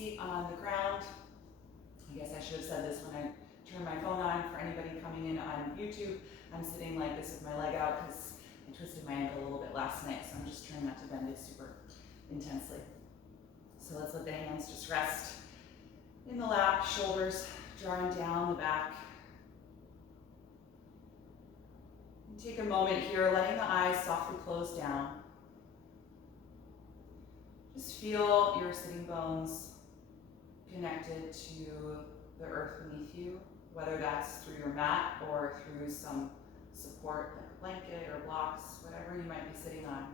seat on the ground. I guess I should have said this when I turned my phone on. For anybody coming in on YouTube, I'm sitting like this with my leg out because I twisted my ankle a little bit last night, so I'm just trying not to bend it super intensely. So let's let the hands just rest in the lap, shoulders drawing down the back. And take a moment here, letting the eyes softly close down. Just feel your sitting bones connected to the earth beneath you, whether that's through your mat or through some support like a blanket or blocks, whatever you might be sitting on.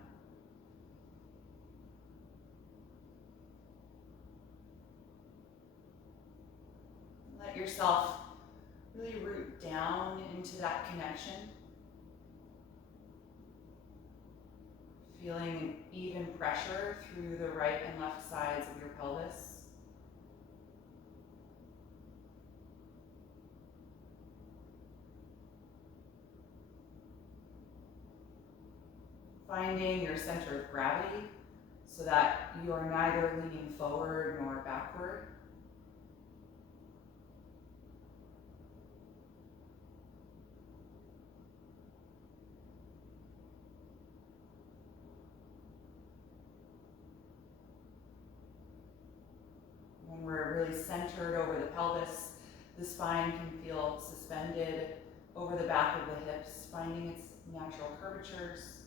Let yourself really root down into that connection, feeling even pressure through the right and left sides of your pelvis. Finding your center of gravity so that you are neither leaning forward nor backward. When we're really centered over the pelvis, the spine can feel suspended over the back of the hips, finding its natural curvatures.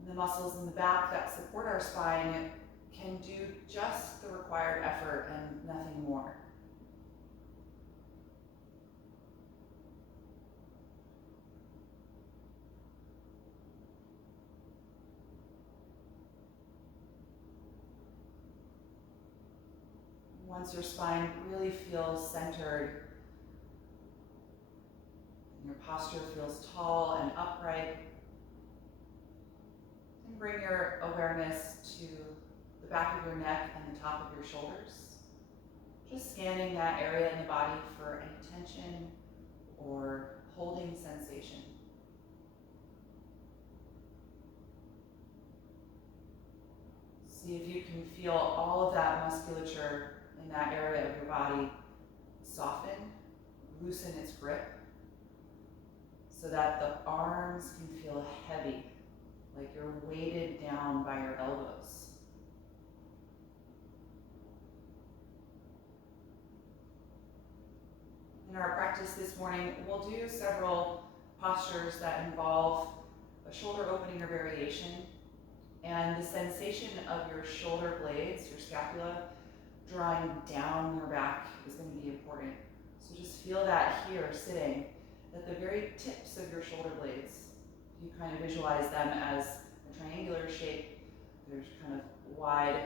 And the muscles in the back that support our spine can do just the required effort and nothing more. Once your spine really feels centered, and your posture feels tall and upright, and bring your awareness to the back of your neck and the top of your shoulders. Just scanning that area in the body for any tension or holding sensation. See if you can feel all of that musculature in that area of your body soften, loosen its grip, so that the arms can feel heavy, like you're weighted down by your elbows. In our practice this morning, we'll do several postures that involve a shoulder opening or variation, and the sensation of your shoulder blades, your scapula, drawing down your back is going to be important. So just feel that here, sitting at the very tips of your shoulder blades. You kind of visualize them as a triangular shape. They're kind of wide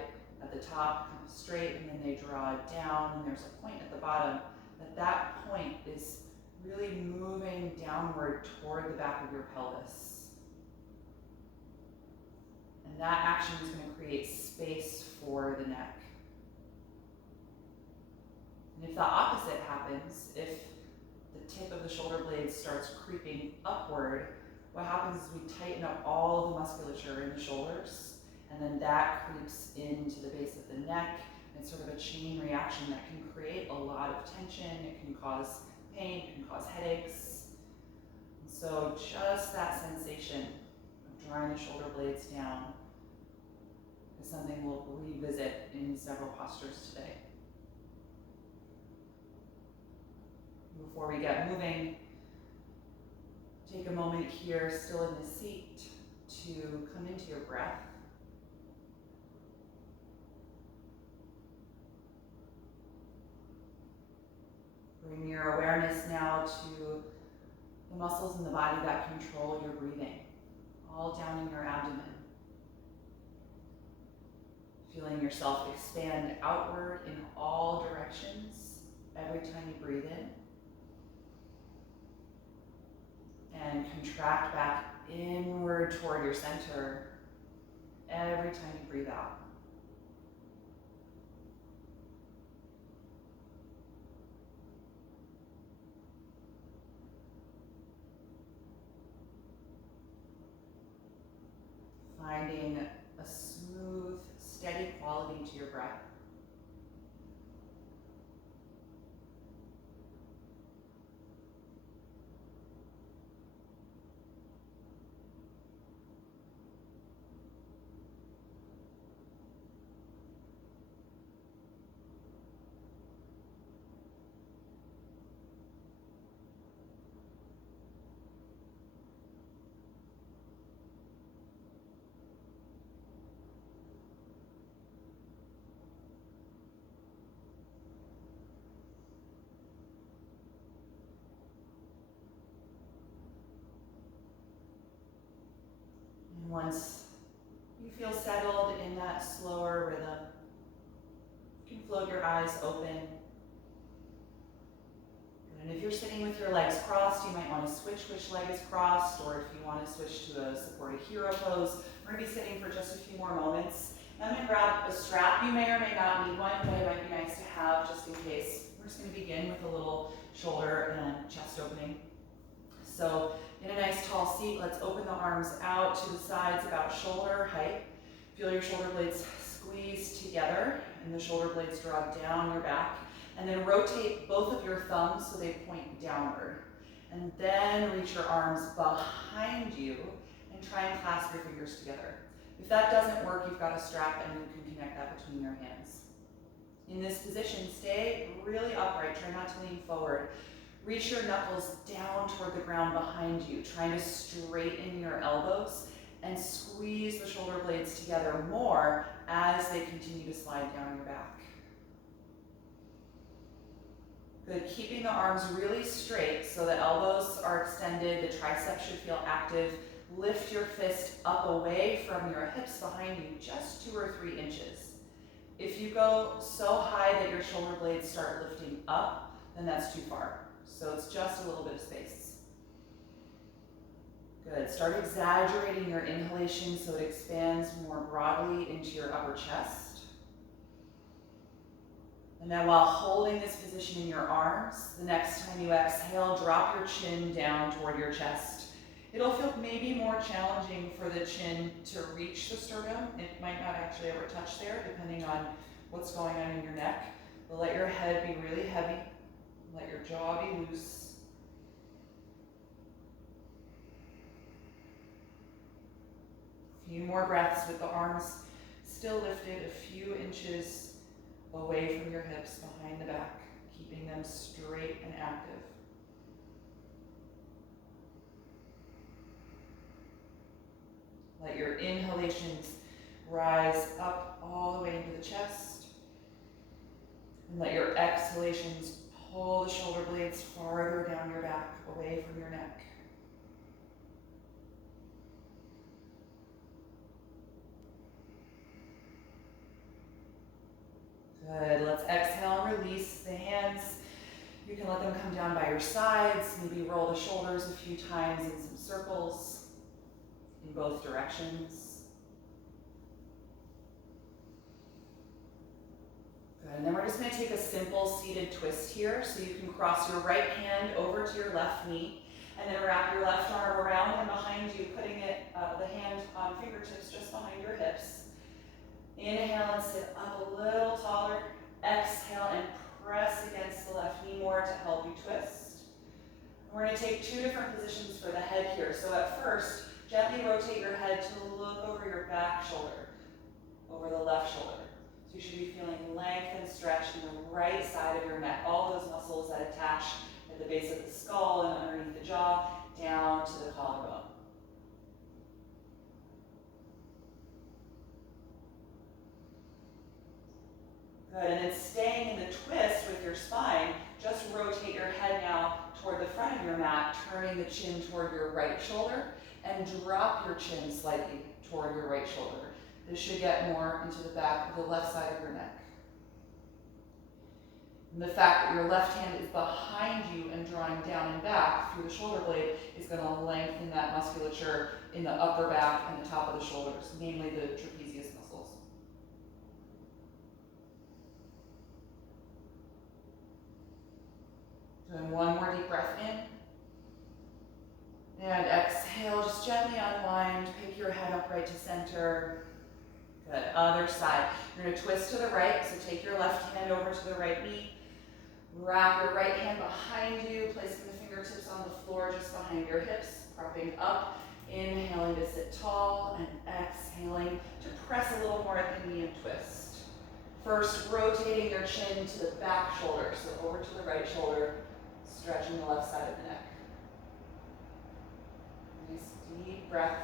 at the top, kind of straight, and then they draw down, and there's a point at the bottom. That point is really moving downward toward the back of your pelvis. And that action is going to create space for the neck. And if the opposite happens, if the tip of the shoulder blade starts creeping upward, what happens is we tighten up all the musculature in the shoulders, and then that creeps into the base of the neck. It's sort of a chain reaction that can create a lot of tension. It can cause pain, it can cause headaches. And so just that sensation of drawing the shoulder blades down is something we'll revisit in several postures today. Before we get moving, take a moment here, still in the seat, to come into your breath. Bring your awareness now to the muscles in the body that control your breathing, all down in your abdomen. Feeling yourself expand outward in all directions every time you breathe in. And contract back inward toward your center every time you breathe out. Finding a smooth, steady quality to your breath. And once you feel settled in that slower rhythm, you can float your eyes open. And if you're sitting with your legs crossed, you might want to switch which leg is crossed, or if you want to switch to a supported hero pose, or maybe sitting for just a few more moments. I'm going to grab a strap. You may or may not need one, but it might be nice to have just in case. We're just going to begin with a little shoulder and chest opening. So in a nice tall seat, let's open the arms out to the sides about shoulder height. Feel your shoulder blades squeeze together and the shoulder blades draw down your back. And then rotate both of your thumbs so they point downward. And then reach your arms behind you and try and clasp your fingers together. If that doesn't work, you've got a strap and you can connect that between your hands. In this position, stay really upright. Try not to lean forward. Reach your knuckles down toward the ground behind you, trying to straighten your elbows and squeeze the shoulder blades together more as they continue to slide down your back. Good, keeping the arms really straight so the elbows are extended, the triceps should feel active. Lift your fist up away from your hips behind you, just 2 or 3 inches. If you go so high that your shoulder blades start lifting up, then that's too far. So it's just a little bit of space. Good, start exaggerating your inhalation so it expands more broadly into your upper chest. And then while holding this position in your arms, the next time you exhale, drop your chin down toward your chest. It'll feel maybe more challenging for the chin to reach the sternum. It might not actually ever touch there, depending on what's going on in your neck. But let your head be really heavy. Let your jaw be loose. A few more breaths with the arms still lifted a few inches away from your hips, behind the back, keeping them straight and active. Let your inhalations rise up all the way into the chest. And let your exhalations pull the shoulder blades farther down your back, away from your neck. Good, let's exhale and release the hands. You can let them come down by your sides, maybe roll the shoulders a few times in some circles in both directions. Good, and then we're just going to take a simple seated twist here. So you can cross your right hand over to your left knee, and then wrap your left arm around and behind you, putting the hand on fingertips just behind your hips. Inhale and sit up a little taller. Exhale and press against the left knee more to help you twist. We're going to take 2 different positions for the head here. So at first, gently rotate your head to look over your back shoulder, over the left shoulder. So you should be feeling length and stretch in the right side of your neck. All those muscles that attach at the base of the skull and underneath the jaw, down to the collarbone. Good, and then staying in the twist with your spine, just rotate your head now toward the front of your mat, turning the chin toward your right shoulder, and drop your chin slightly toward your right shoulder. This should get more into the back of the left side of your neck. And the fact that your left hand is behind you and drawing down and back through the shoulder blade is going to lengthen that musculature in the upper back and the top of the shoulders, namely the trapezius muscles. Doing one more deep breath in. And exhale, just gently unwind, pick your head upright to center. Good, other side. You're gonna twist to the right, so take your left hand over to the right knee. Wrap your right hand behind you, placing the fingertips on the floor just behind your hips, propping up. Inhaling to sit tall and exhaling to press a little more at the knee and twist. First, rotating your chin to the back shoulder, so over to the right shoulder, stretching the left side of the neck. Nice deep breath.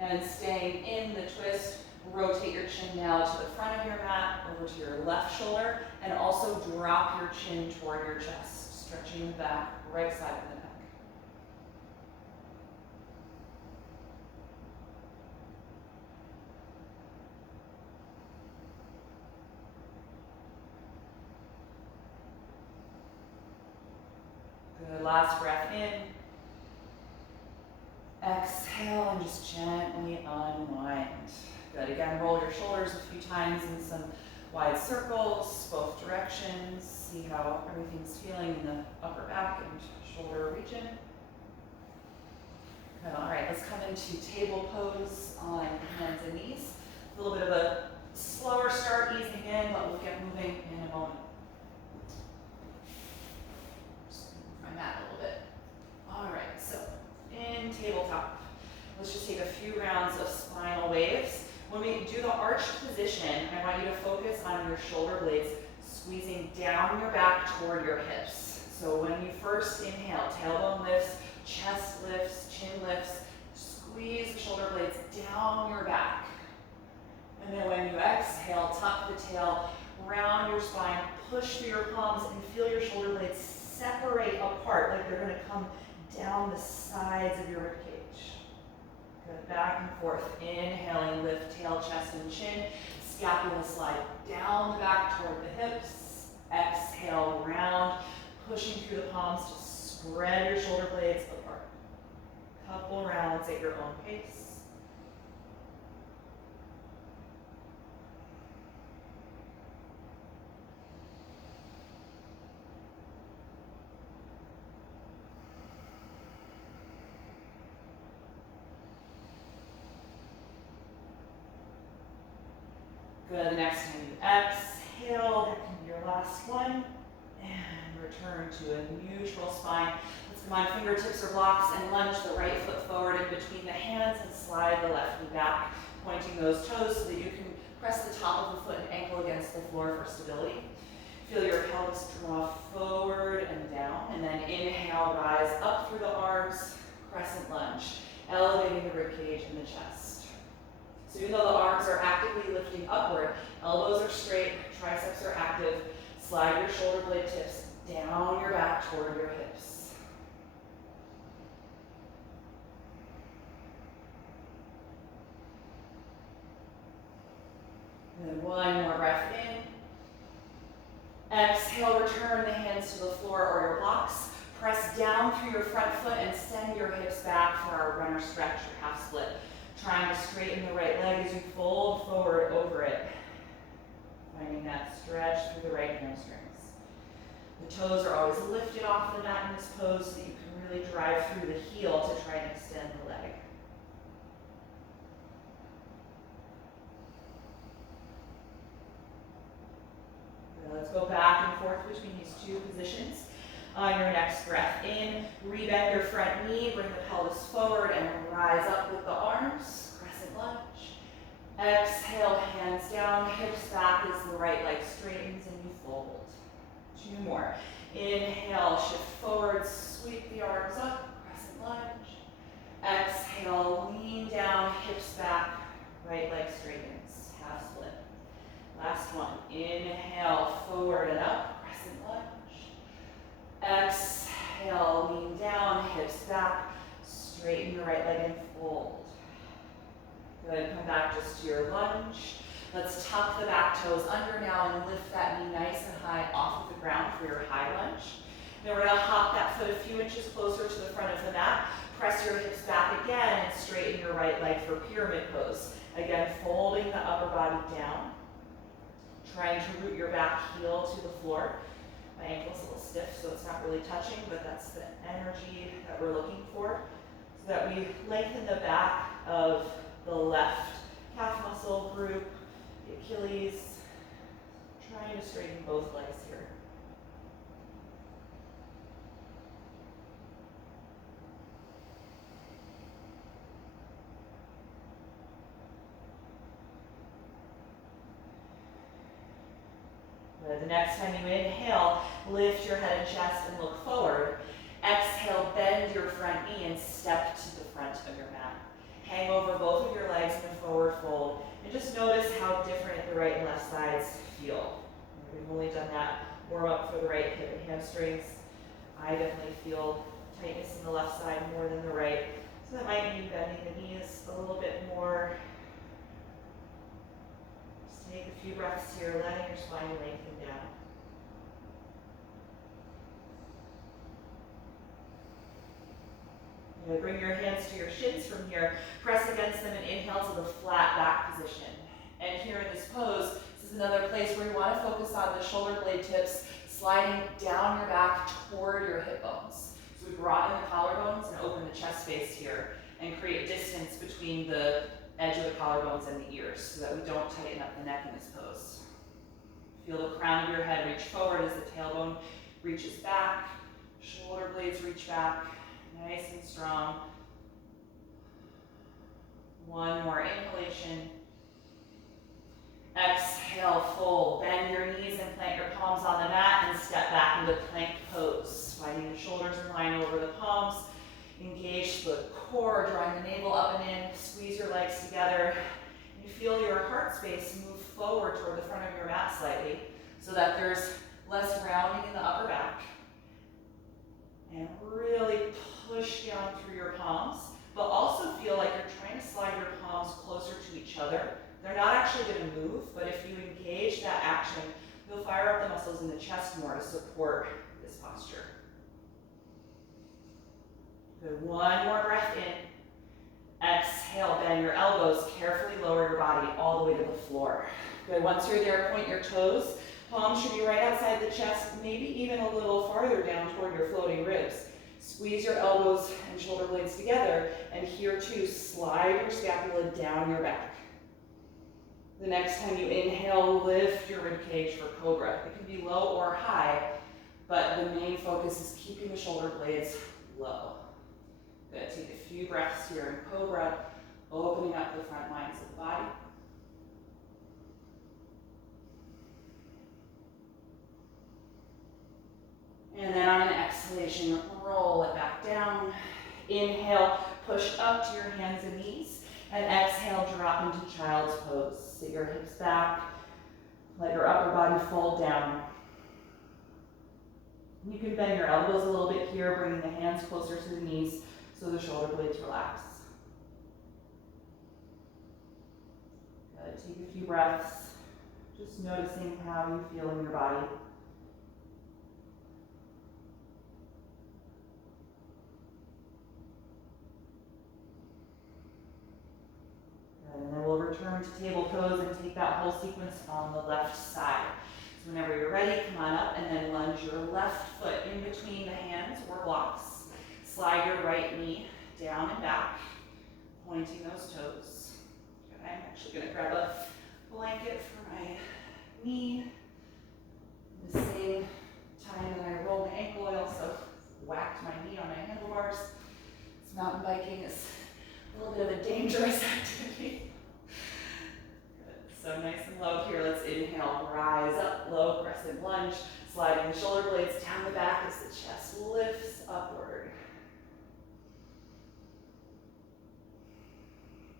And staying in the twist, rotate your chin now to the front of your mat, over to your left shoulder, and also drop your chin toward your chest, stretching the back, right side of the neck. Good, last breath in. Exhale and just gently unwind. Good, again, roll your shoulders a few times in some wide circles, both directions. See how everything's feeling in the upper back and shoulder region. Good, all right, let's come into table pose on hands and knees. A little bit of a slower start, easing in, but we'll get moving in a moment. Just move my mat a little bit. All right, so in tabletop, let's just take a few rounds of spinal waves. When we do the arched position, I want you to focus on your shoulder blades squeezing down your back toward your hips. So when you first inhale, tailbone lifts, chest lifts, chin lifts, squeeze the shoulder blades down your back. And then when you exhale, tuck the tail, round your spine, push through your palms, and feel your shoulder blades separate apart, like they're going to come down the sides of your ribcage. Good, back and forth. Inhaling, lift tail, chest, and chin. Scapula slide down the back toward the hips. Exhale, round, pushing through the palms to spread your shoulder blades apart. Couple rounds at your own pace. Good, the next time you exhale, that can be your last one. And return to a neutral spine. Let's come on, fingertips or blocks, and lunge the right foot forward in between the hands and slide the left knee back, pointing those toes so that you can press the top of the foot and ankle against the floor for stability. Feel your pelvis draw forward and down, and then inhale, rise up through the arms, crescent lunge, elevating the ribcage and the chest. So even though the arms are actively lifting upward, elbows are straight, triceps are active, slide your shoulder blade tips down your back toward your hips. And then one more breath in. Exhale, return the hands to the floor or your blocks. Press down through your front foot and send your hips back for our runner stretch or half split. Trying to straighten the right leg as you fold forward over it. Finding that stretch through the right hamstrings. The toes are always lifted off the mat in this pose so that you can really drive through the heel to try and extend the leg. Good. Let's go back and forth between these two positions. On your next breath in, rebend your front knee, bring the pelvis forward and rise up with the arms, crescent lunge. Exhale, hands down, hips back as the right leg straightens and you fold. Two more. Inhale, shift forward, sweep the arms up, crescent lunge. Exhale, lean down, hips back, right leg straightens, half split. Last one. Inhale, forward and up, crescent lunge. Exhale, lean down, hips back, straighten your right leg and fold. Good, come back just to your lunge. Let's tuck the back toes under now and lift that knee nice and high off of the ground for your high lunge. Then we're gonna hop that foot a few inches closer to the front of the mat. Press your hips back again and straighten your right leg for pyramid pose. Again, folding the upper body down. Trying to root your back heel to the floor. My ankle's a little stiff, so it's not really touching, but that's the energy that we're looking for. So that we lengthen the back of the left calf muscle group, the Achilles, trying to straighten both legs here. The next time you inhale, lift your head and chest and look forward. Exhale, bend your front knee and step to the front of your mat. Hang over both of your legs in a forward fold and just notice how different the right and left sides feel. We've only done that warm up for the right hip and hamstrings. I definitely feel tightness in the left side more than the right. So that might mean bending the knees a little bit more. Just take a few breaths here, letting your spine lengthen down. Bring your hands to your shins from here. Press against them and inhale to the flat back position. And here in this pose, this is another place where you want to focus on the shoulder blade tips sliding down your back toward your hip bones. So we brought in the collarbones and open the chest space here and create distance between the edge of the collarbones and the ears so that we don't tighten up the neck in this pose. Feel the crown of your head reach forward as the tailbone reaches back, shoulder blades reach back. Nice and strong. One more inhalation. Exhale, fold. Bend your knees and plant your palms on the mat and step back into plank pose. Sliding the shoulders in line over the palms. Engage the core, drawing the navel up and in. Squeeze your legs together. You feel your heart space move forward toward the front of your mat slightly so that there's less rounding in the upper back. And really push down through your palms, but also feel like you're trying to slide your palms closer to each other. They're not actually going to move, but if you engage that action, you'll fire up the muscles in the chest more to support this posture. Good, one more breath in. Exhale, bend your elbows, carefully lower your body all the way to the floor. Good, once you're there, point your toes. Palms should be right outside the chest, maybe even a little farther down toward your floating ribs. Squeeze your elbows and shoulder blades together, and here too, slide your scapula down your back. The next time you inhale, lift your rib cage for cobra. It can be low or high, but the main focus is keeping the shoulder blades low. Good, take a few breaths here in cobra, opening up the front lines of the body. And then on an exhalation, roll it back down. Inhale, push up to your hands and knees. And exhale, drop into child's pose. Sit your hips back. Let your upper body fold down. You can bend your elbows a little bit here, bringing the hands closer to the knees so the shoulder blades relax. Good. Take a few breaths, just noticing how you feel in your body. And then we'll return to table pose and take that whole sequence on the left side. So whenever you're ready, come on up and then lunge your left foot in between the hands or blocks. Slide your right knee down and back, pointing those toes. Good. I'm actually going to grab a blanket for my knee. At the same time that I roll my ankle, I also whacked my knee on my handlebars. This mountain biking is a little bit of a dangerous activity. So nice and low here. Let's inhale, rise up, low crescent lunge, sliding the shoulder blades down the back as the chest lifts upward.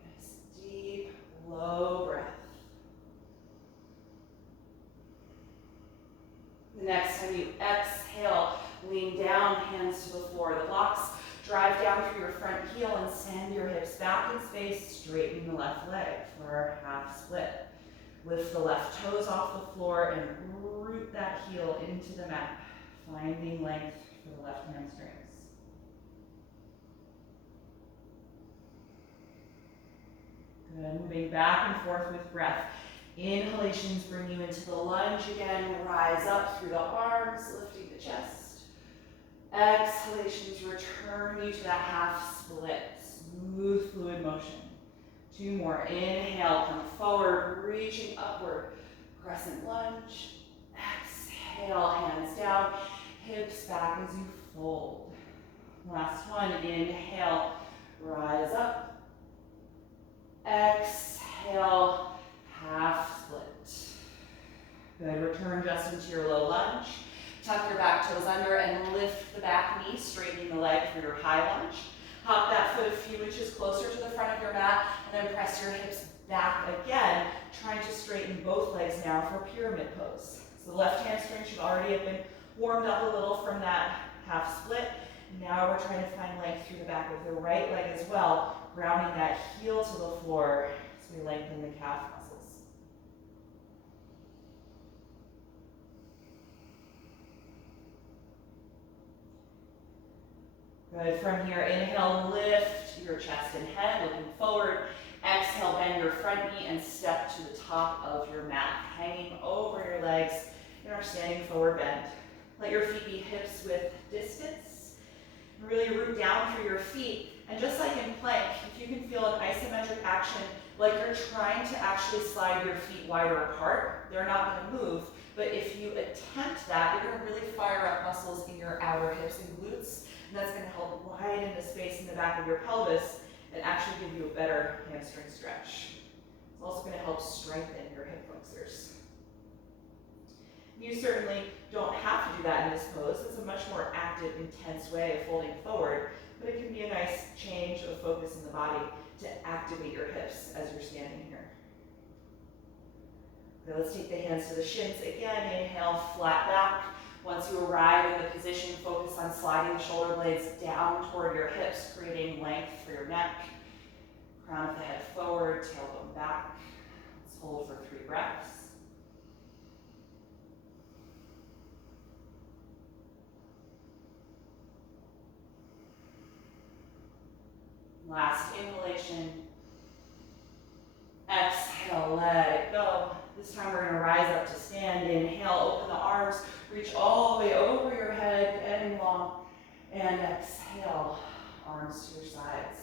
Nice, deep, low breath. The next time you exhale, lean down, hands to the floor. The blocks drive down through your front heel and send your hips back in space, straighten the left leg for our half split. Lift the left toes off the floor and root that heel into the mat, finding length for the left hamstrings. Good, moving back and forth with breath. Inhalations bring you into the lunge again. Rise up through the arms, lifting the chest. inhalations return you to that half split. Smooth, fluid motion. 2 more. Inhale, come forward, reaching upward. Crescent lunge. Exhale, hands down, hips back as you fold. Last one. Inhale, rise up. Exhale, half split. Good. Return just into your low lunge. Tuck your back toes under and lift the back knee, straightening the leg for your high lunge. Hop that foot a few inches closer to the front of your mat, and then press your hips back again, trying to straighten both legs now for pyramid pose. So the left hamstring should already have been warmed up a little from that half split. Now we're trying to find length through the back of the right leg as well, grounding that heel to the floor as we lengthen the calf muscles. Good. From here, inhale, lift your chest and head, looking forward. Exhale, bend your front knee and step to the top of your mat, hanging over your legs in our standing forward bend. Let your feet be hips width distance. Really root down through your feet. And just like in plank, if you can feel an isometric action, like you're trying to actually slide your feet wider apart, they're not going to move. But if you attempt that, you're going to really fire up muscles in your outer hips and glutes. And that's going to help widen the space in the back of your pelvis and actually give you a better hamstring stretch. It's also going to help strengthen your hip flexors. You certainly don't have to do that in this pose. It's a much more active, intense way of folding forward, but it can be a nice change of focus in the body to activate your hips as you're standing here. Okay, let's take the hands to the shins again. Inhale, flat back. Once you arrive in the position, focus on sliding the shoulder blades down toward your hips, creating length for your neck. Crown of the head forward, tailbone back. Let's hold for 3 breaths. Last inhalation. Exhale, let it go. This time we're going to rise up to stand. Inhale, open the arms, reach all the way over your head, getting long. And exhale, arms to your sides.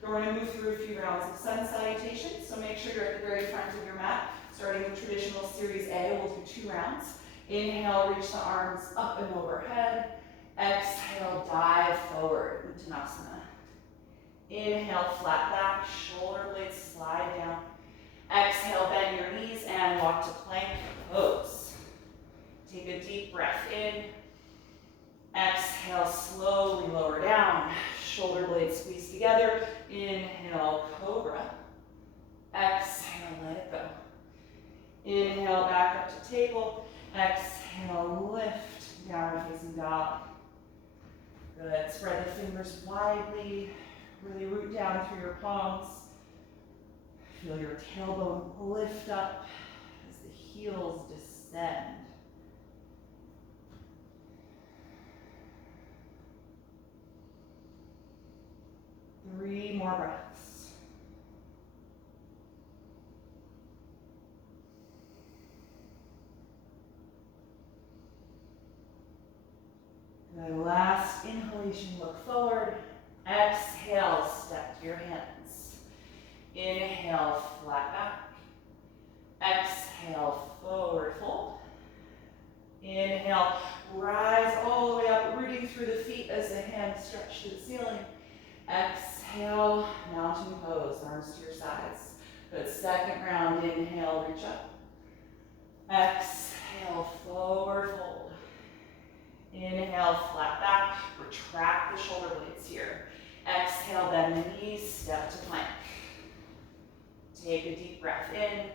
We're going to move through a few rounds of sun salutations, so make sure you're at the very front of your mat. Starting with traditional series A, we'll do 2 rounds. Inhale, reach the arms up and overhead. Exhale, dive forward, Uttanasana. Inhale, flat back, shoulder blades slide down. Exhale, bend your knees and walk to plank pose. Take a deep breath in. Exhale, slowly lower down. Shoulder blades squeeze together. Inhale, cobra. Exhale, let it go. Inhale, back up to table. Exhale, lift, downward facing dog. Good, spread the fingers widely. Really root down through your palms. Feel your tailbone lift up as the heels descend. Three more breaths. Good. Last inhalation, look forward. Exhale, step to your hands. Inhale, flat back. Exhale, forward fold. Inhale, rise all the way up, rooting through the feet as the hands stretch to the ceiling. Exhale, mountain pose, arms to your sides. Good, second round, inhale, reach up. Exhale, forward fold. Inhale, flat back, retract the shoulder blades here. Exhale, bend the knees, step to plank. Take a deep breath in.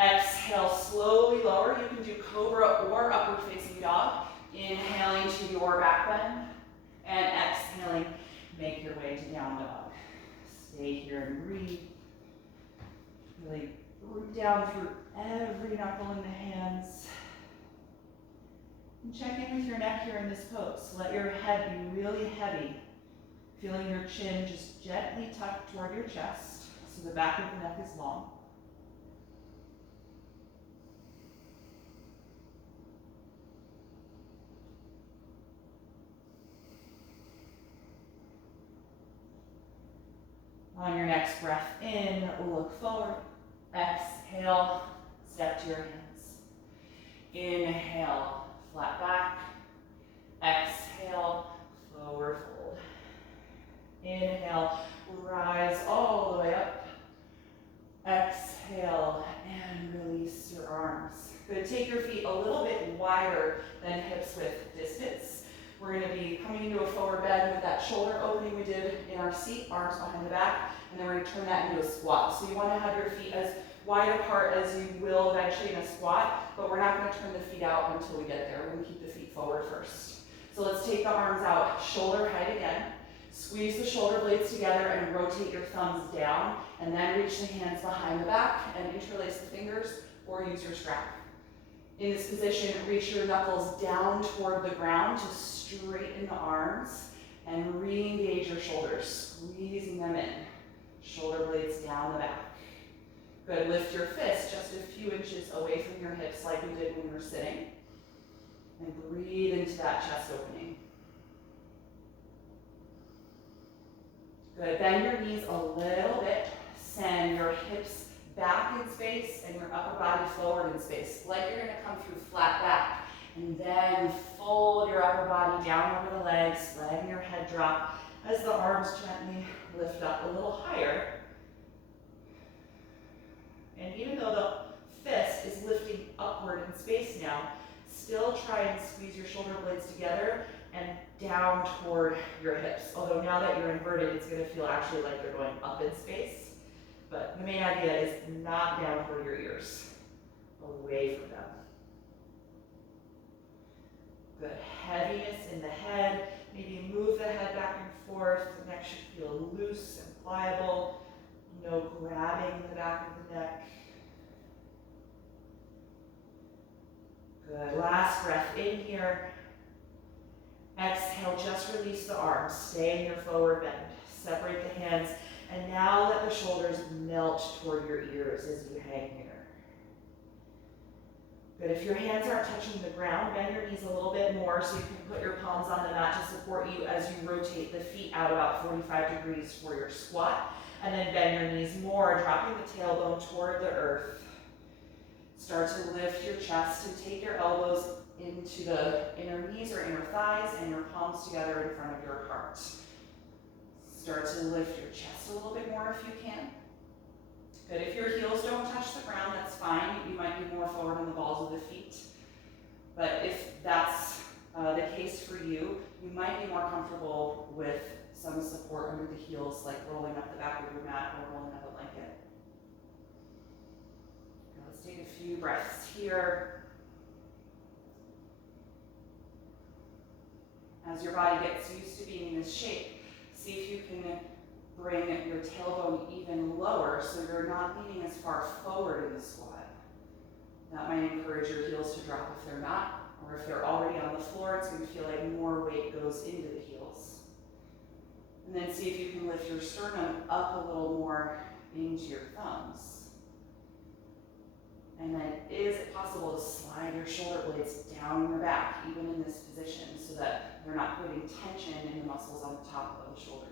Exhale, slowly lower. You can do cobra or upward facing dog. Inhaling to your back bend. And exhaling, make your way to down dog. Stay here and breathe. Really root down through every knuckle in the hands. And check in with your neck here in this pose. Let your head be really heavy. Feeling your chin just gently tucked toward your chest, so the back of the neck is long. On your next breath in, look forward. Exhale, step to your hands. Inhale, flat back. Exhale, forward fold. Inhale, rise all the way up. Exhale, and release your arms. Good, take your feet a little bit wider than hips width distance. We're gonna be coming into a forward bend with that shoulder opening we did in our seat, arms behind the back, and then we're gonna turn that into a squat. So you wanna have your feet as wide apart as you will eventually in a squat, but we're not gonna turn the feet out until we get there. We're gonna keep the feet forward first. So let's take the arms out, shoulder height again. Squeeze the shoulder blades together and rotate your thumbs down, and then reach the hands behind the back and interlace the fingers or use your strap. In this position, reach your knuckles down toward the ground to straighten the arms and re-engage your shoulders, squeezing them in. Shoulder blades down the back. Good, lift your fist just a few inches away from your hips like we did when we were sitting. And breathe into that chest opening. Good, bend your knees a little bit. Send your hips back in space and your upper body forward in space. Like you're gonna come through flat back. And then fold your upper body down over the legs, letting your head drop as the arms gently lift up a little higher. And even though the fist is lifting upward in space now, still try and squeeze your shoulder blades together and down toward your hips. Although now that you're inverted, it's gonna feel actually like they're going up in space. But the main idea is not down toward your ears, away from them. Good, heaviness in the head. Maybe move the head back and forth. The neck should feel loose and pliable. No grabbing in the back of the neck. Good, last breath in here. Exhale, just release the arms. Stay in your forward bend. Separate the hands. And now let the shoulders melt toward your ears as you hang here. Good, if your hands aren't touching the ground, bend your knees a little bit more so you can put your palms on the mat to support you as you rotate the feet out about 45 degrees for your squat. And then bend your knees more, dropping the tailbone toward the earth. Start to lift your chest and take your elbows into the inner knees or inner thighs and your palms together in front of your heart. Start to lift your chest a little bit more if you can. Good, if your heels don't touch the ground, that's fine. You might be more forward on the balls of the feet. But if that's the case for you, you might be more comfortable with some support under the heels, like rolling up the back of your mat or rolling up a blanket. Now let's take a few breaths here. As your body gets used to being in this shape, see if you can bring your tailbone even lower so you're not leaning as far forward in the squat. That might encourage your heels to drop if they're not, or if they're already on the floor, it's going to feel like more weight goes into the heels. And then see if you can lift your sternum up a little more into your thumbs. And then is it possible to slide your shoulder blades down your back, even in this position, so that they're not putting tension in the muscles on the top of the shoulders.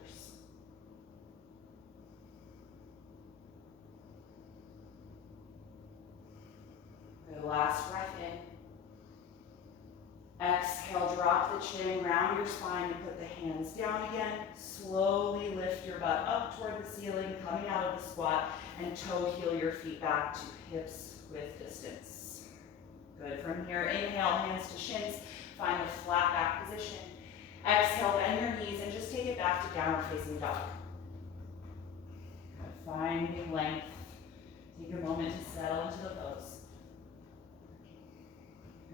Good, last breath in. Exhale, drop the chin, round your spine, and put the hands down again. Slowly lift your butt up toward the ceiling, coming out of the squat, and toe heel your feet back to hips width distance. Good, from here, inhale, hands to shins, find a flat back position. Exhale, bend your knees, and just take it back to downward facing dog. Good, finding length. Take a moment to settle into the pose.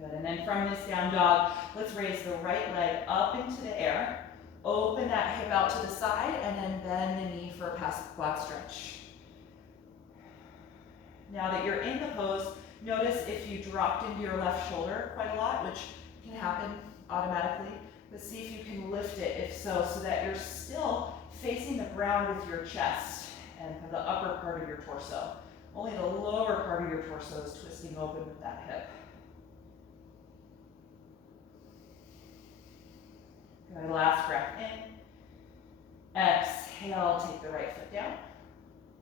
Good, and then from this down dog, let's raise the right leg up into the air. Open that hip out to the side, and then bend the knee for a past quad stretch. Now that you're in the pose, notice if you dropped into your left shoulder quite a lot, which can happen automatically, but see if you can lift it, if so that you're still facing the ground with your chest and the upper part of your torso. Only the lower part of your torso is twisting open with that hip. Good, last breath in. Exhale. exhale, take the right foot down.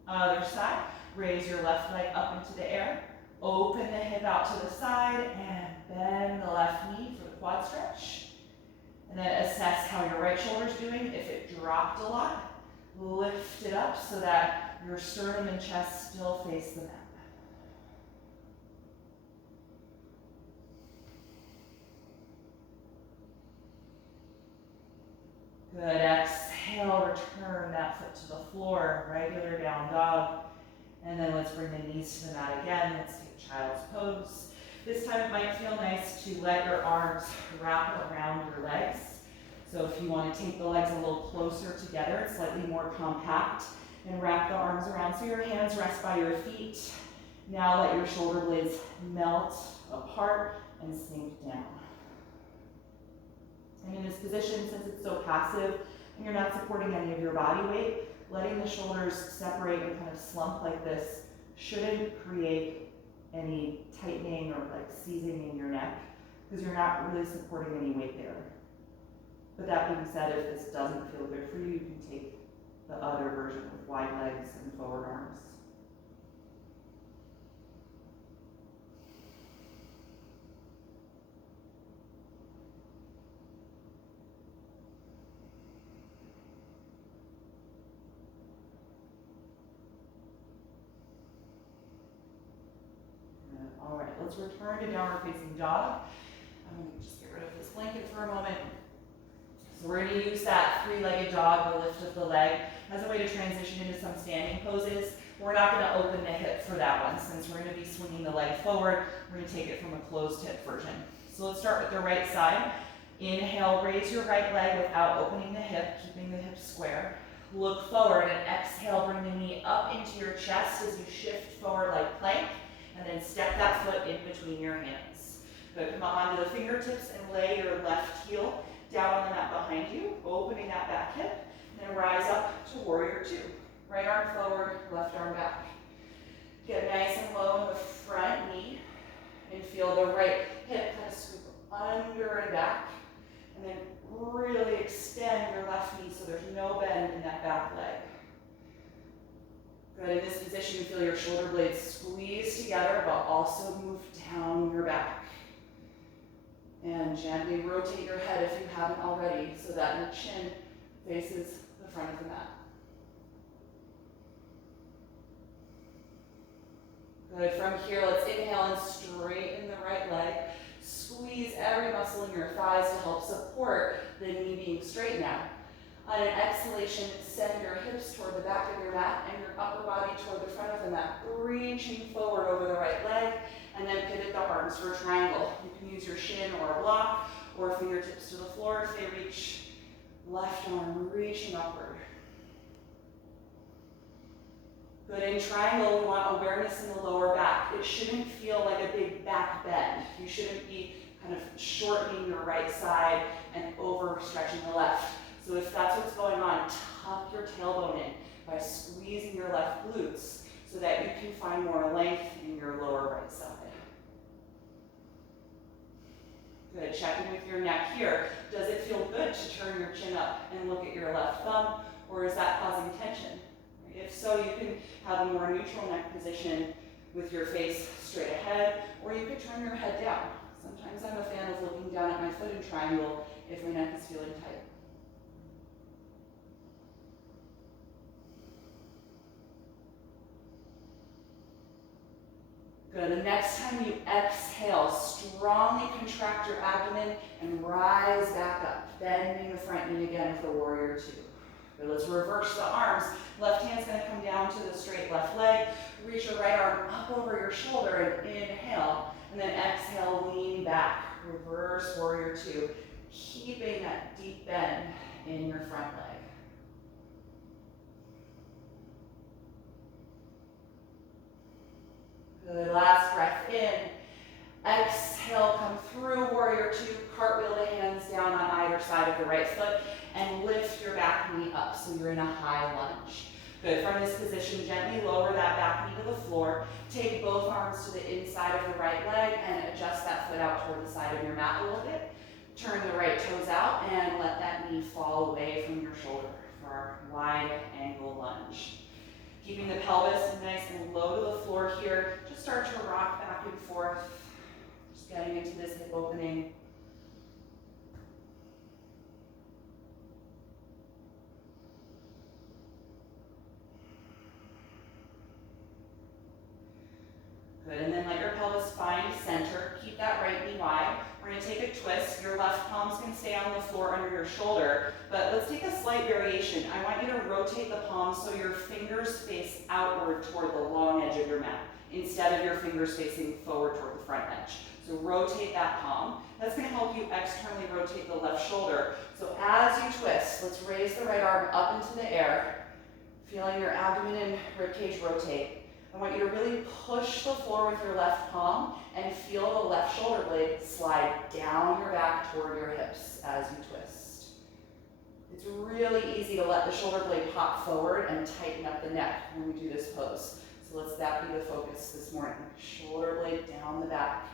Other side, raise your left leg up into the air. Open the hip out to the side and bend the left knee for the quad stretch. And then assess how your right shoulder's doing. If it dropped a lot, lift it up so that your sternum and chest still face the mat. Good, exhale, return that foot to the floor, regular down dog. And then let's bring the knees to the mat again. Let's take child's pose. This time it might feel nice to let your arms wrap around your legs. So if you want to take the legs a little closer together, slightly more compact, and wrap the arms around so your hands rest by your feet. Now let your shoulder blades melt apart and sink down. And in this position, since it's so passive and you're not supporting any of your body weight, letting the shoulders separate and kind of slump like this shouldn't create any tightening or like seizing in your neck because you're not really supporting any weight there. But that being said, if this doesn't feel good for you, you can take the other version with wide legs and forward arms. All right, let's return to downward facing dog. I'm going to just get rid of this blanket for a moment. So we're going to use that three-legged dog, the lift of the leg, as a way to transition into some standing poses. We're not going to open the hip for that one since we're going to be swinging the leg forward. We're going to take it from a closed hip version. So let's start with the right side. Inhale, raise your right leg without opening the hip, keeping the hip square. Look forward and exhale, bring the knee up into your chest as you shift forward like plank. And then step that foot in between your hands. Good, come up onto the fingertips and lay your left heel down on the mat behind you, opening that back hip, and then rise up to warrior two. Right arm forward, left arm back. Get nice and low in the front knee, and feel the right hip kind of scoop under and back, and then really extend your left knee so there's no bend in that back leg. Good, in this position, you feel your shoulder blades squeeze together, but also move down your back. And gently rotate your head if you haven't already, so that your chin faces the front of the mat. Good, from here, let's inhale and straighten the right leg. Squeeze every muscle in your thighs to help support the knee being straight now. On an exhalation, send your hips toward the back of your mat and your upper body toward the front of the mat, reaching forward over the right leg, and then pivot the arms for a triangle. You can use your shin or a block, or fingertips to the floor if they reach. Left arm reaching upward. Good, in triangle, we want awareness in the lower back. It shouldn't feel like a big back bend. You shouldn't be kind of shortening your right side and overstretching the left. So if that's what's going on, tuck your tailbone in by squeezing your left glutes so that you can find more length in your lower right side. Good, check in with your neck here. Does it feel good to turn your chin up and look at your left thumb, or is that causing tension? If so, you can have a more neutral neck position with your face straight ahead, or you could turn your head down. Sometimes I'm a fan of looking down at my foot in triangle if my neck is feeling tight. Good, the next time you exhale, strongly contract your abdomen and rise back up, bending the front knee again for warrior two. Good, let's reverse the arms. Left hand's gonna come down to the straight left leg. Reach your right arm up over your shoulder and inhale. And then exhale, lean back. Reverse warrior two, keeping that deep bend in your front leg. Good, last breath in. Exhale, come through warrior two, cartwheel the hands down on either side of the right foot, and lift your back knee up so you're in a high lunge. Good, from this position, gently lower that back knee to the floor. Take both arms to the inside of the right leg and adjust that foot out toward the side of your mat a little bit. Turn the right toes out and let that knee fall away from your shoulder. for our wide angle lunge. Keeping the pelvis nice and low to the floor here. Just start to rock back and forth. Just getting into this hip opening. Good, and then let your pelvis find center. Keep that right knee wide. We're going to take a twist. Your left palm's going to stay on the floor under your shoulder, but let's take a slight variation. I want you to rotate the palms so your fingers face outward toward the long edge of your mat, instead of your fingers facing forward toward the front edge. So rotate that palm. That's going to help you externally rotate the left shoulder. So as you twist, let's raise the right arm up into the air, feeling your abdomen and ribcage rotate. I want you to really push the floor with your left palm and feel the left shoulder blade slide down your back toward your hips as you twist. It's really easy to let the shoulder blade pop forward and tighten up the neck when we do this pose. So let's that be the focus this morning. Shoulder blade down the back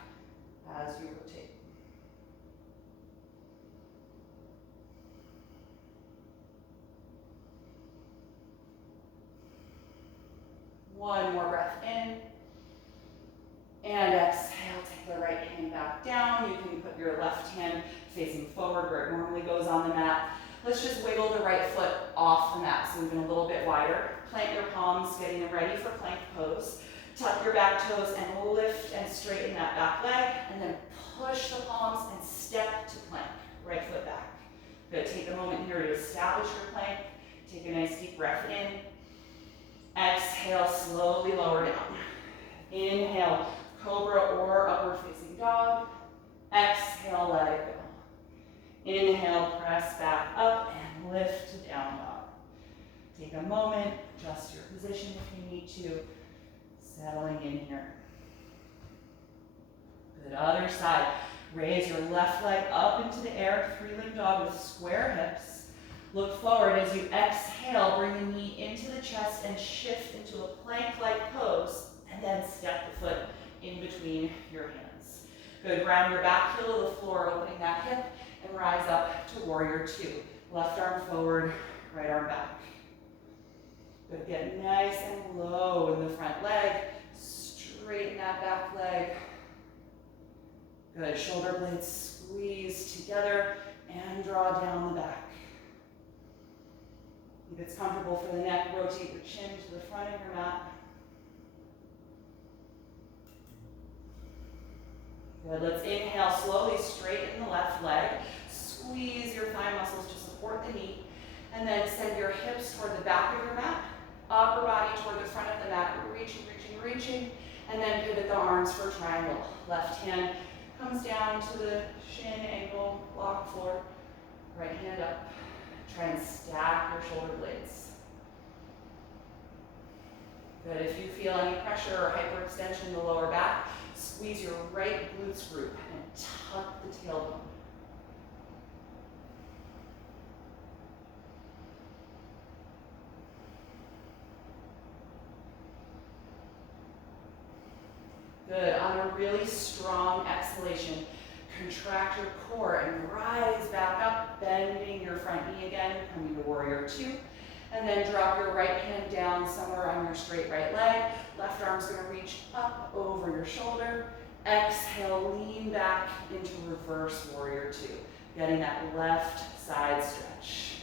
as you rotate. One more breath in. And exhale, take the right hand back down. You can put your left hand facing forward where it normally goes on the mat. Let's just wiggle the right foot off the mat, so even a little bit wider. Plant your palms, getting them ready for plank pose. Tuck your back toes and lift and straighten that back leg, and then push the palms and step to plank. Right foot back. Good, take a moment here to establish your plank. Take a nice deep breath in. Exhale, slowly lower down. Inhale, cobra or upward facing dog. Exhale, let it go. Inhale, press back up and lift to down dog. Take a moment, adjust your position if you need to. Settling in here. Good, other side. Raise your left leg up into the air, three-leg dog with square hips. Look forward as you exhale, bring the knee into the chest and shift into a plank-like pose, and then step the foot in between your hands. Good, ground your back heel to the floor, opening that hip, and rise up to warrior two. Left arm forward, right arm back. Good, get nice and low in the front leg, straighten that back leg. Good, shoulder blades squeeze together and draw down the back. If it's comfortable for the neck, rotate your chin to the front of your mat. Good, let's inhale, slowly straighten the left leg. Squeeze your thigh muscles to support the knee. And then send your hips toward the back of your mat. Upper body toward the front of the mat, reaching, reaching, reaching. And then pivot the arms for triangle. Left hand comes down to the shin, ankle, block floor. Right hand up. Try and stack your shoulder blades. Good, if you feel any pressure or hyperextension in the lower back, squeeze your right glutes group and tuck the tailbone. Good, on a really strong exhalation, contract your core and rise back up, bending your front knee again, coming to warrior two. And then drop your right hand down somewhere on your straight right leg. Left arm's gonna reach up over your shoulder. Exhale, lean back into reverse warrior two. Getting that left side stretch.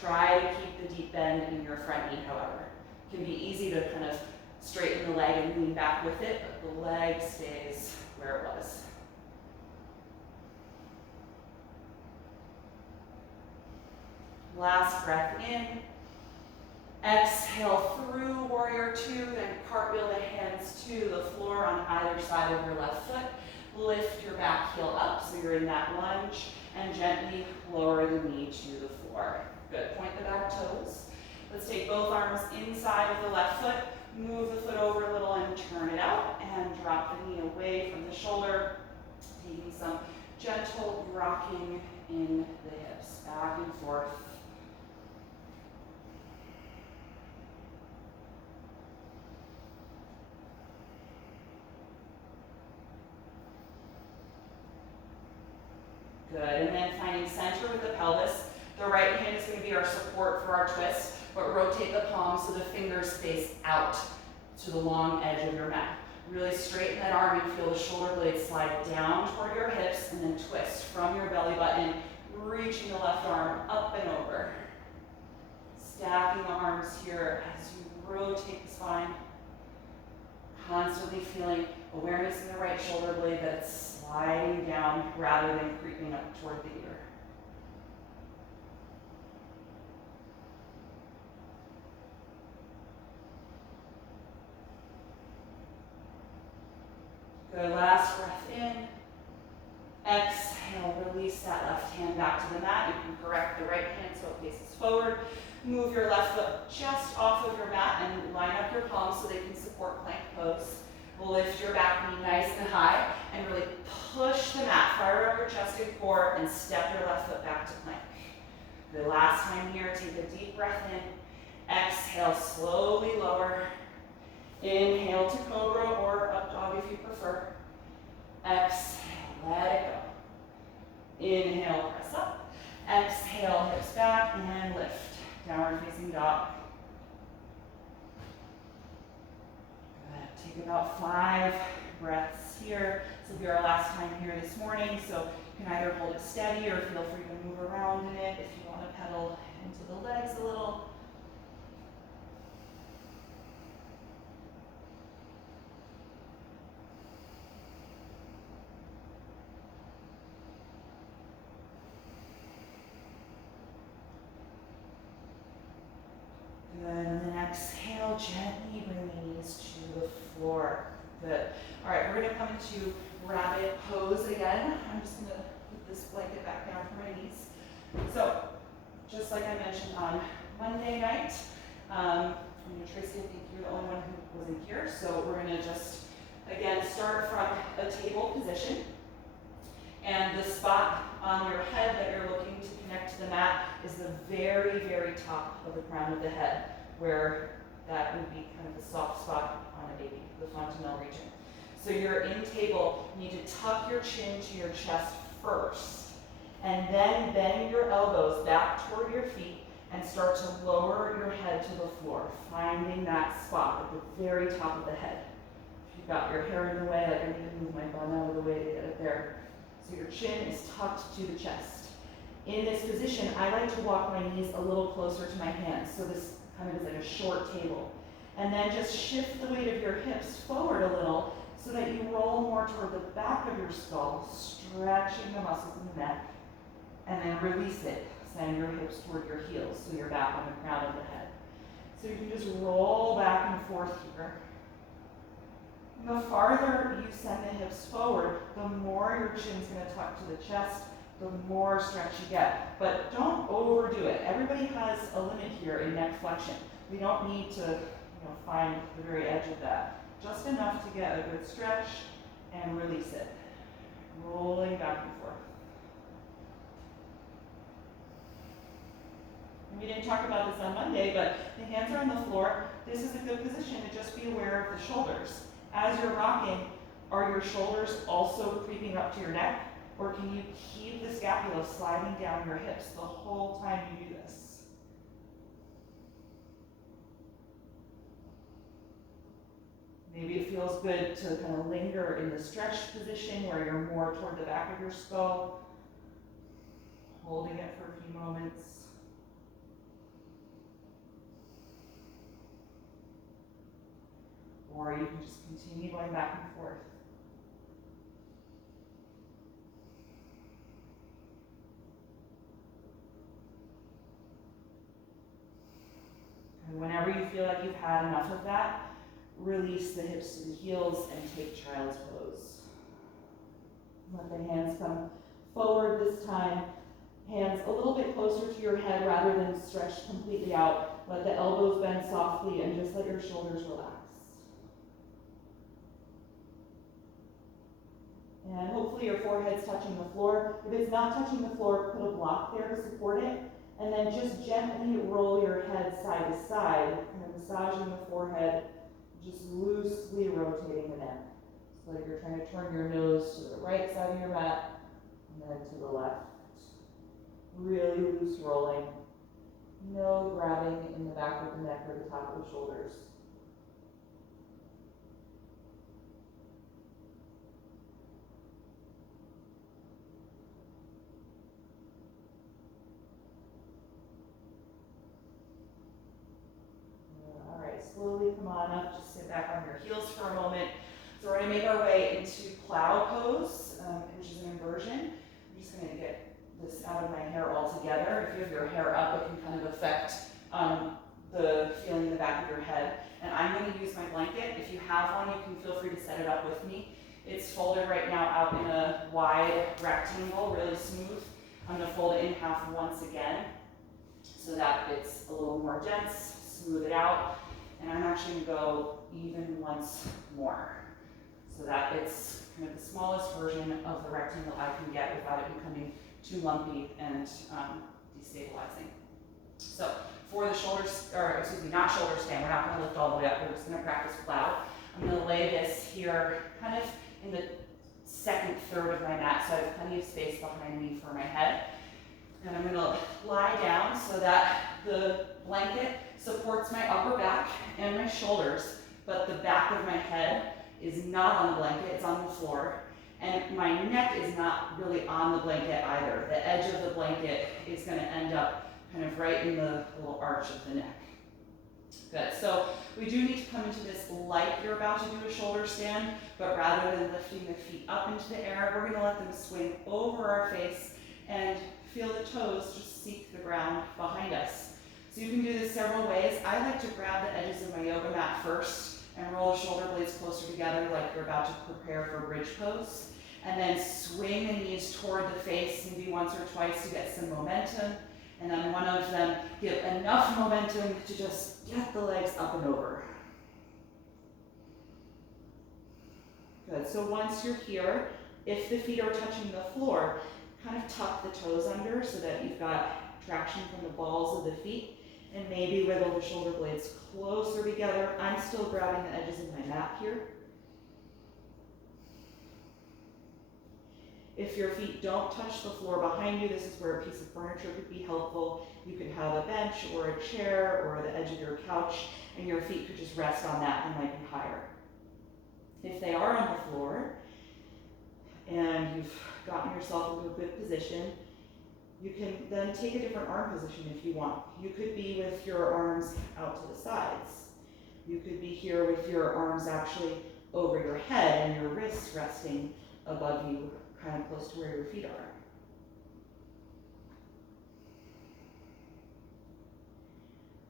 Try to keep the deep bend in your front knee, however. It can be easy to kind of straighten the leg and lean back with it, but the leg stays where it was. Last breath in. Exhale through warrior two, then cartwheel the hands to the floor on either side of your left foot. Lift your back heel up so you're in that lunge, and gently lower the knee to the floor. Good, point the back toes. Let's take both arms inside of the left foot, move the foot over a little and turn it out, and drop the knee away from the shoulder, taking some gentle rocking in the hips, back and forth. Good, and then finding center with the pelvis, The right hand is going to be our support for our twist, but rotate the palm so the fingers face out to the long edge of your mat. Really straighten that arm and feel the shoulder blades slide down toward your hips and then twist from your belly button, reaching the left arm up and over. Stacking the arms here as you rotate the spine. Constantly feeling awareness in the right shoulder blade that it's sliding down rather than creeping up toward the ear. Good, last breath in. Exhale, release that left hand back to the mat. You can correct the right hand so it faces forward. Move your left foot just off of your mat and line up your palms so they can support plank pose. Lift your back knee nice and high and really push the mat, fire up your chest and core, and step your left foot back to plank. The last time here, take a deep breath in. Exhale, slowly lower. Inhale to cobra or up dog if you prefer. Exhale, let it go. Inhale, press up. Exhale, hips back and lift. Downward facing dog. Good. Take about 5 breaths here. This will be our last time here this morning, so you can either hold it steady or feel free to move around in it if you want to pedal into the legs a little. Good, and then exhale, gently bring the knees to the floor. Good. All right, we're gonna come into rabbit pose again. I'm just gonna put this blanket back down for my knees. So, just like I mentioned on Monday night, Tracy, I think you're the only one who wasn't here, so we're gonna just, again, start from a table position. And the spot on your head that you're looking to connect to the mat is the very, very top of the crown of the head, where that would be kind of the soft spot on a baby, the fontanelle region. So you're in table, you need to tuck your chin to your chest first, and then bend your elbows back toward your feet and start to lower your head to the floor, finding that spot at the very top of the head. If you've got your hair in the way, like I need to move my bun out of the way to get it there. So your chin is tucked to the chest. In this position, I like to walk my knees a little closer to my hands, so this kind of is like a short table. And then just shift the weight of your hips forward a little so that you roll more toward the back of your skull, stretching the muscles in the neck, and then release it. Send your hips toward your heels so you're back on the crown of the head. So you can just roll back and forth here. The farther you send the hips forward, the more your chin's going to tuck to the chest, the more stretch you get. But don't overdo it. Everybody has a limit here in neck flexion. We don't need to find the very edge of that. Just enough to get a good stretch and release it. Rolling back and forth. And we didn't talk about this on Monday, but the hands are on the floor. This is a good position to just be aware of the shoulders. As you're rocking, are your shoulders also creeping up to your neck? Or can you keep the scapula sliding down your hips the whole time you do this? Maybe it feels good to kind of linger in the stretch position where you're more toward the back of your skull, holding it for a few moments. Or you can just continue going back and forth. And whenever you feel like you've had enough of that, release the hips to the heels and take child's pose. Let the hands come forward this time. Hands a little bit closer to your head rather than stretched completely out. Let the elbows bend softly and just let your shoulders relax. And hopefully your forehead's touching the floor. If it's not touching the floor, put a block there to support it. And then just gently roll your head side to side, kind of massaging the forehead, just loosely rotating the neck. So like you're trying to turn your nose to the right side of your mat, and then to the left. Really loose rolling. No grabbing in the back of the neck or the top of the shoulders. All right, slowly come on up, just sit back on your heels for a moment. So we're gonna make our way into plow pose, which is an inversion. I'm just gonna get this out of my hair altogether. If you have your hair up, it can kind of affect the feeling in the back of your head. And I'm gonna use my blanket. If you have one, you can feel free to set it up with me. It's folded right now out in a wide rectangle, really smooth. I'm gonna fold it in half once again so that it's a little more dense, smooth it out. And I'm actually gonna go even once more so that it's kind of the smallest version of the rectangle I can get without it becoming too lumpy and destabilizing. So for the shoulders, or excuse me, not shoulder stand, we're not gonna lift all the way up, we're just gonna practice plow. I'm gonna lay this here kind of in the second third of my mat, so I have plenty of space behind me for my head. And I'm gonna lie down so that the blanket supports my upper back and my shoulders, but the back of my head is not on the blanket, it's on the floor. And my neck is not really on the blanket either. The edge of the blanket is gonna end up kind of right in the little arch of the neck. Good, so we do need to come into this like you're about to do a shoulder stand, but rather than lifting the feet up into the air, we're gonna let them swing over our face and feel the toes just seek the ground behind us. So you can do this several ways. I like to grab the edges of my yoga mat first and roll the shoulder blades closer together like you're about to prepare for bridge pose. And then swing the knees toward the face, maybe once or twice to get some momentum. And then one of them, give enough momentum to just get the legs up and over. Good, so once you're here, if the feet are touching the floor, kind of tuck the toes under so that you've got traction from the balls of the feet, and maybe wiggle the shoulder blades closer together. I'm still grabbing the edges of my mat here. If your feet don't touch the floor behind you, this is where a piece of furniture could be helpful. You could have a bench or a chair or the edge of your couch, and your feet could just rest on that and might be higher. If they are on the floor, and you've gotten yourself into a good position, you can then take a different arm position if you want. You could be with your arms out to the sides. You could be here with your arms actually over your head and your wrists resting above you, kind of close to where your feet are.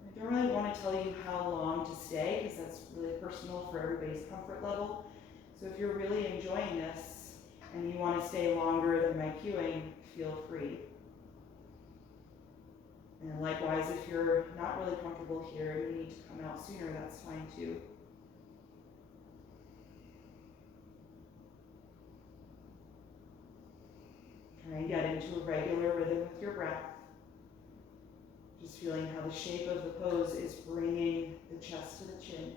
I don't really want to tell you how long to stay because that's really personal for everybody's comfort level. So if you're really enjoying this and you want to stay longer than my cueing, feel free. And likewise, if you're not really comfortable here and you need to come out sooner, that's fine too. Try and get into a regular rhythm with your breath. Just feeling how the shape of the pose is bringing the chest to the chin.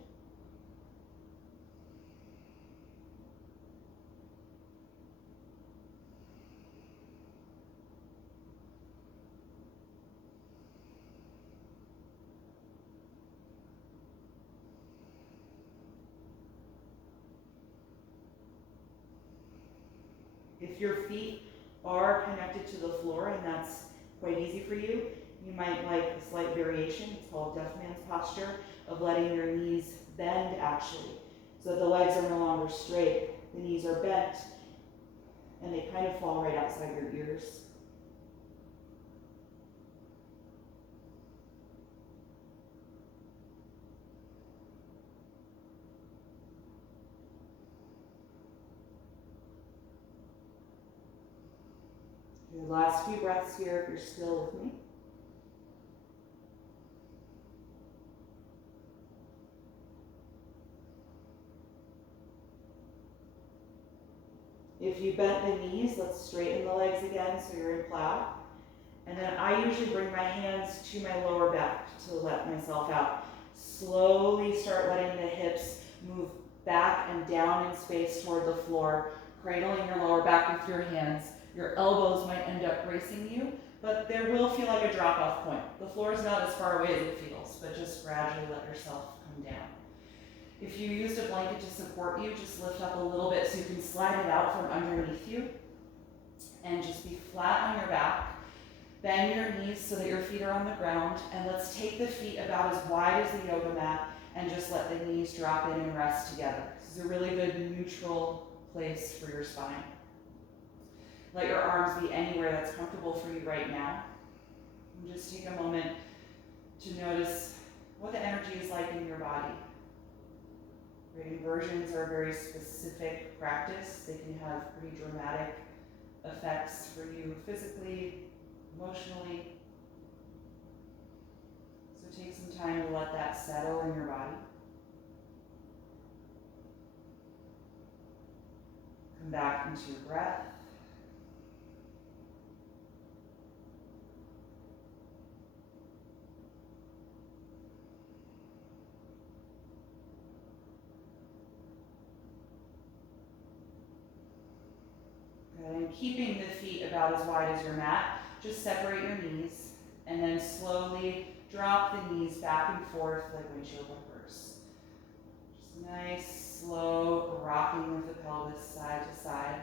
If your feet are connected to the floor and that's quite easy for you, you might like a slight variation. It's called deaf man's posture, of letting your knees bend actually. So the legs are no longer straight, the knees are bent, and they kind of fall right outside your ears. Your last few breaths here, if you're still with me. If you bent the knees, let's straighten the legs again so you're in plow. And then I usually bring my hands to my lower back to let myself out. Slowly start letting the hips move back and down in space toward the floor, cradling your lower back with your hands. Your elbows might end up bracing you, but there will feel like a drop-off point. The floor is not as far away as it feels, but just gradually let yourself come down. If you used a blanket to support you, just lift up a little bit so you can slide it out from underneath you and just be flat on your back. Bend your knees so that your feet are on the ground, and let's take the feet about as wide as the yoga mat and just let the knees drop in and rest together. This is a really good neutral place for your spine. Let your arms be anywhere that's comfortable for you right now. And just take a moment to notice what the energy is like in your body. Right, inversions are a very specific practice. They can have pretty dramatic effects for you physically, emotionally. So take some time to let that settle in your body. Come back into your breath. And keeping the feet about as wide as your mat, just separate your knees and then slowly drop the knees back and forth like windshield wipers. Just nice, slow rocking of the pelvis side to side,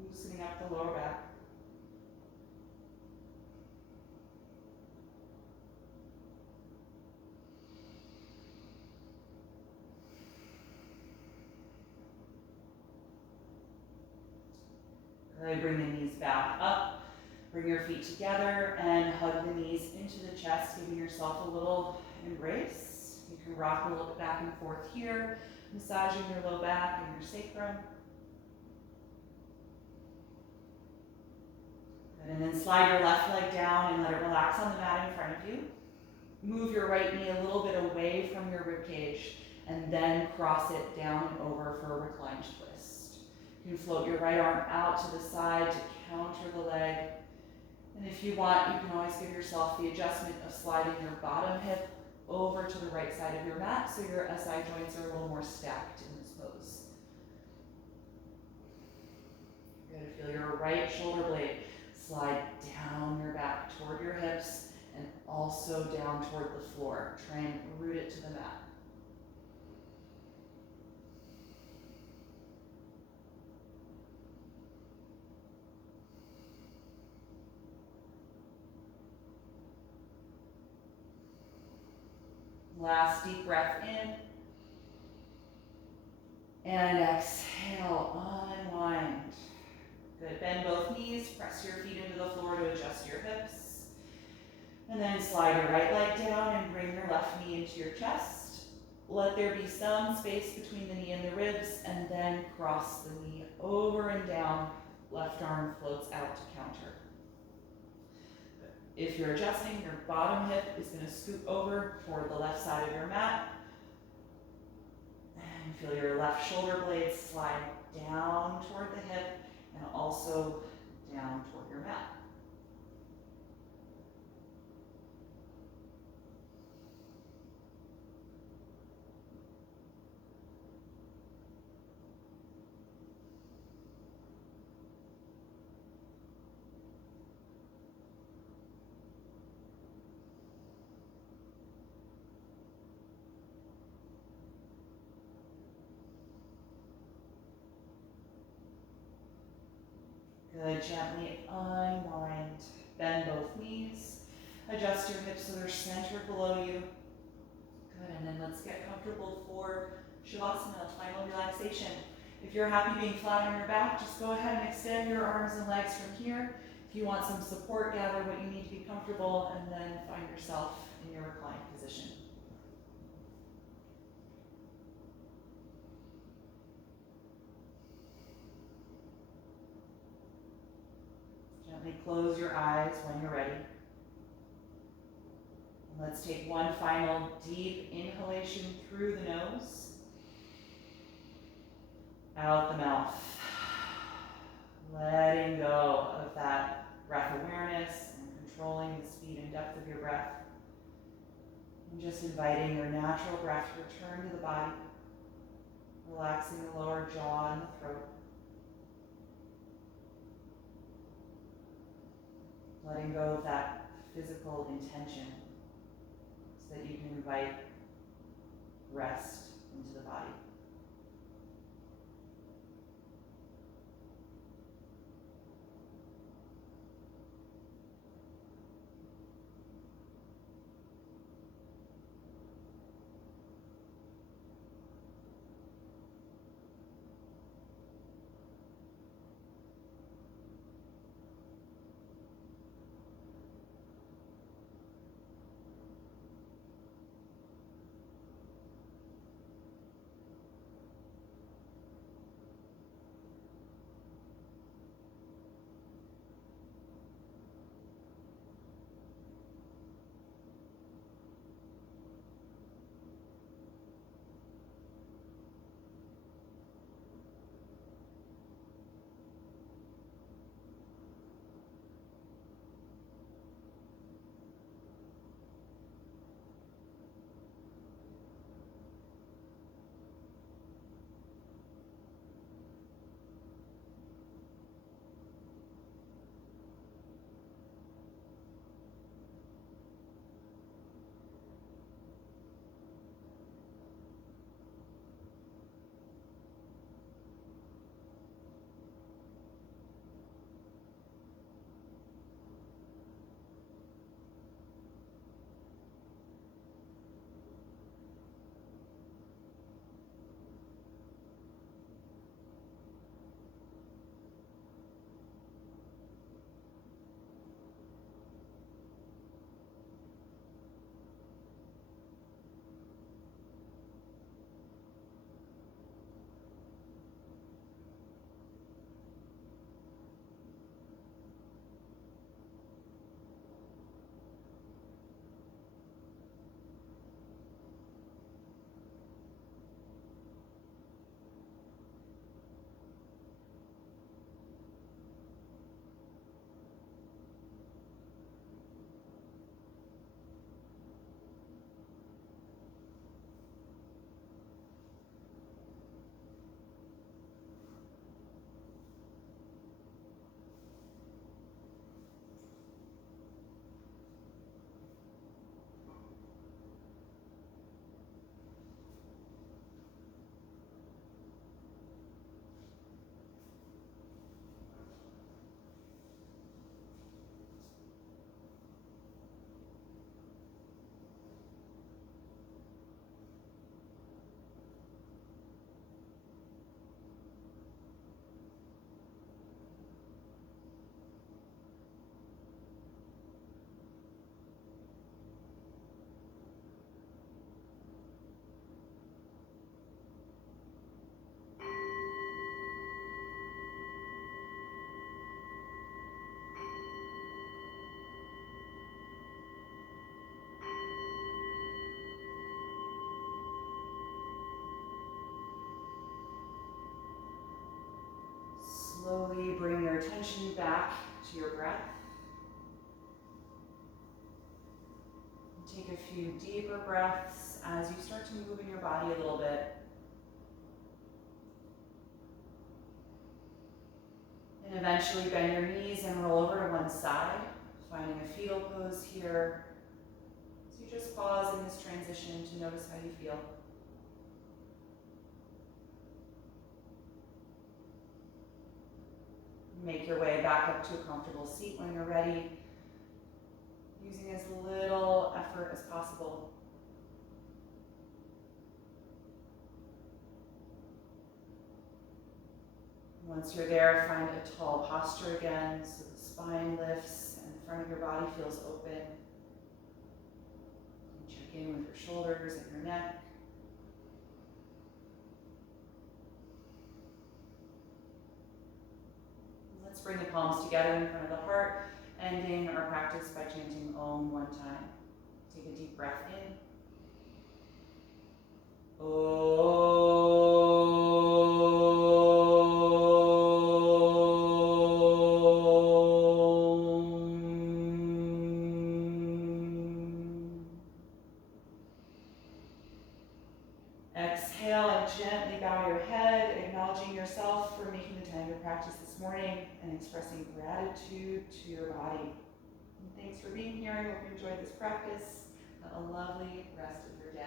loosening up the lower back. Really bring the knees back up, bring your feet together and hug the knees into the chest, giving yourself a little embrace. You can rock a little bit back and forth here, massaging your low back and your sacrum. Good. And then slide your left leg down and let it relax on the mat in front of you. Move your right knee a little bit away from your rib cage and then cross it down and over for a reclined twist. You can float your right arm out to the side to counter the leg. And if you want, you can always give yourself the adjustment of sliding your bottom hip over to the right side of your mat so your SI joints are a little more stacked in this pose. You're going to feel your right shoulder blade slide down your back toward your hips and also down toward the floor. Try and root it to the mat. Last deep breath in. And exhale, unwind. Good, bend both knees, press your feet into the floor to adjust your hips. And then slide your right leg down and bring your left knee into your chest. Let there be some space between the knee and the ribs, and then cross the knee over and down. Left arm floats out to counter. If you're adjusting, your bottom hip is going to scoot over toward the left side of your mat. And feel your left shoulder blades slide down toward the hip and also down toward your mat. Good, gently unwind, bend both knees, adjust your hips so they're centered below you. Good, and then let's get comfortable for Shavasana, final relaxation. If you're happy being flat on your back, just go ahead and extend your arms and legs from here. If you want some support, gather what you need to be comfortable, and then find yourself in your reclined position. Gently close your eyes when you're ready. And let's take one final deep inhalation through the nose. Out the mouth. Letting go of that breath awareness and controlling the speed and depth of your breath. And just inviting your natural breath to return to the body. Relaxing the lower jaw and the throat. letting go of that physical intention so that you can invite rest into the body. Slowly bring your attention back to your breath. Take a few deeper breaths as you start to move in your body a little bit. And eventually bend your knees and roll over to one side, finding a fetal pose here. So you just pause in this transition to notice how you feel. Make your way back up to a comfortable seat when you're ready, using as little effort as possible. Once you're there, find a tall posture again, so the spine lifts and the front of your body feels open. And check in with your shoulders and your neck. Let's bring the palms together in front of the heart, ending our practice by chanting Om one time. Take a deep breath in. Exhale and gently bow your head, acknowledging yourself for making the time to practice this morning and expressing gratitude to your body. And thanks for being here. I hope you enjoyed this practice. Have a lovely rest of your day.